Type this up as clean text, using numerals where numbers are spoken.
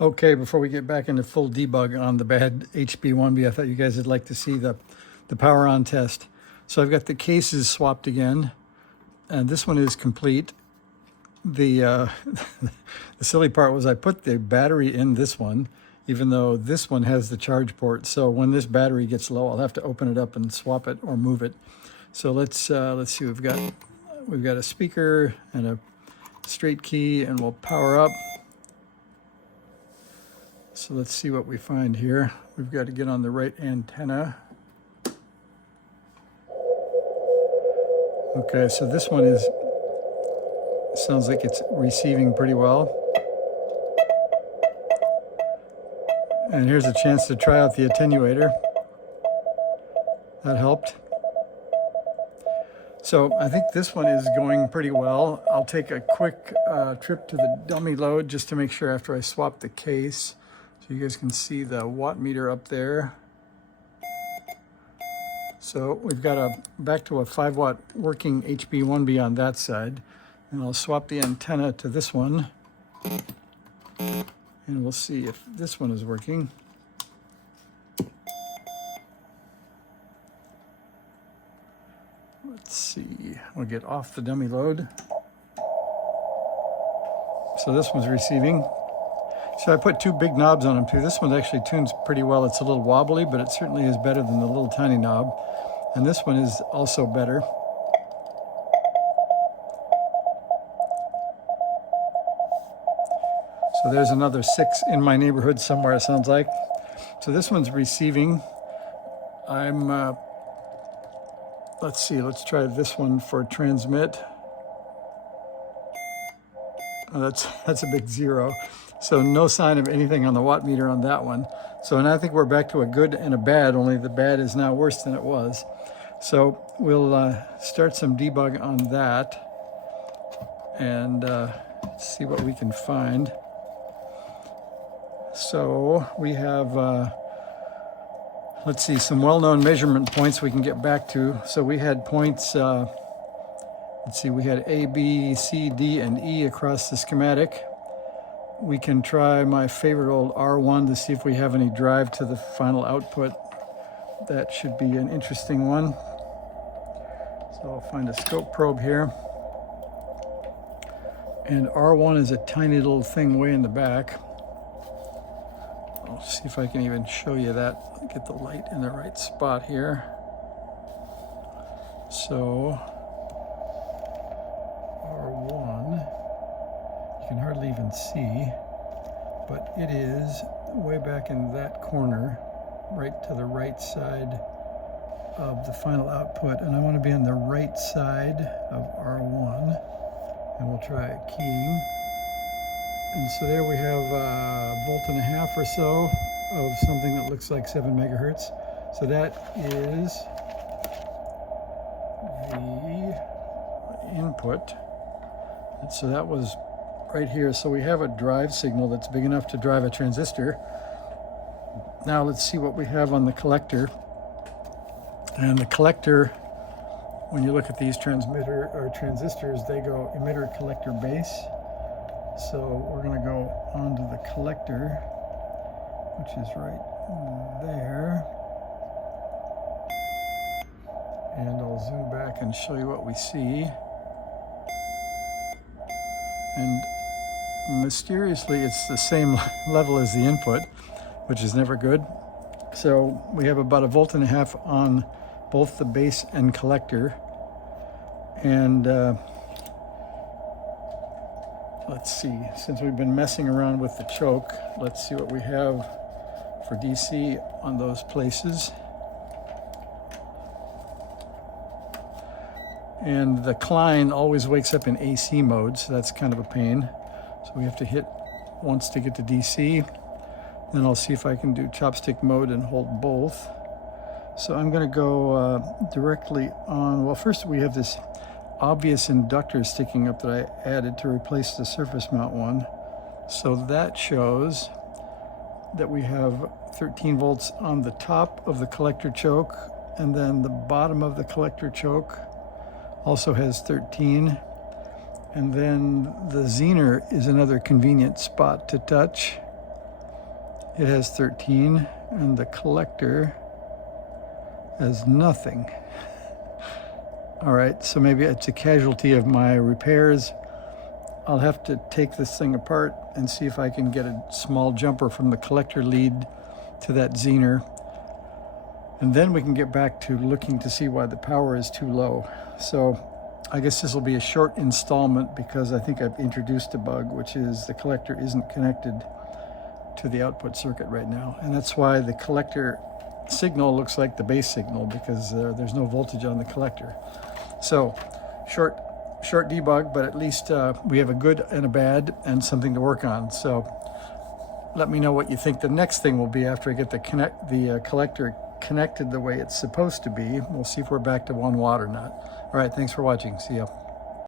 Okay, before we get back into full debug on the bad HB-1B, I thought you guys would like to see the power on test. So I've got the cases swapped again, and this one is complete. The, the silly part was I put the battery in this one, even though this one has the charge port. So when this battery gets low, I'll have to open it up and swap it or move it. So let's see. We've got a speaker and a straight key, and we'll power up. So let's see what we find here. We've got to get on the right antenna. Okay, so this one sounds like it's receiving pretty well. And here's a chance to try out the attenuator. That helped. So I think this one is going pretty well. I'll take a quick trip to the dummy load just to make sure after I swap the case. So you guys can see the watt meter up there. So we've got back to a 5-watt working HB-1B on that side. And I'll swap the antenna to this one. And we'll see if this one is working. Let's see, we'll get off the dummy load. So this one's receiving. So I put two big knobs on them too. This one actually tunes pretty well. It's a little wobbly, but it certainly is better than the little tiny knob. And this one is also better. So there's another 6 in my neighborhood somewhere, it sounds like. So this one's receiving. Let's see, let's try this one for transmit. Oh, that's a big 0. So no sign of anything on the watt meter on that one. So now I think we're back to a good and a bad, only the bad is now worse than it was. So we'll start some debug on that and see what we can find. So we have, let's see, some well-known measurement points we can get back to. So we had points, let's see, we had A, B, C, D, and E across the schematic. We can try my favorite old R1 to see if we have any drive to the final output. That should be an interesting one. So I'll find a scope probe here. And R1 is a tiny little thing way in the back. I'll see if I can even show you that. Get the light in the right spot here. So R1, you can hardly even see, but it is way back in that corner, right to the right side of the final output. And I want to be on the right side of R1, and we'll try keying. And so there we have a volt and a half or so of something that looks like 7 megahertz. So that is the input. And so that was right here. So we have a drive signal that's big enough to drive a transistor. Now let's see what we have on the collector. And the collector, when you look at these transistors, they go emitter, collector, base. So we're going to go onto the collector, which is right there. And I'll zoom back and show you what we see. And mysteriously, it's the same level as the input, which is never good. So we have about a volt and a half on both the base and collector. And let's see, since we've been messing around with the choke, let's see what we have for DC on those places. And the Klein always wakes up in AC mode, so that's kind of a pain. So we have to hit once to get to DC. Then I'll see if I can do chopstick mode and hold both. So I'm going to go directly on, well, first we have this obvious inductor sticking up that I added to replace the surface mount one. So that shows that we have 13 volts on the top of the collector choke, and then the bottom of the collector choke also has 13. And then the Zener is another convenient spot to touch. it has 13, and the collector has nothing. All right, so maybe it's a casualty of my repairs. I'll have to take this thing apart and see if I can get a small jumper from the collector lead to that Zener. And then we can get back to looking to see why the power is too low. So I guess this will be a short installment because I think I've introduced a bug, which is the collector isn't connected to the output circuit right now. And that's why the collector signal looks like the base signal, because there's no voltage on the collector. So short debug, but at least we have a good and a bad and something to work on. So let me know what you think the next thing will be after I get the collector connected the way it's supposed to be. We'll see if we're back to 1 watt or not. All right, thanks for watching. See ya.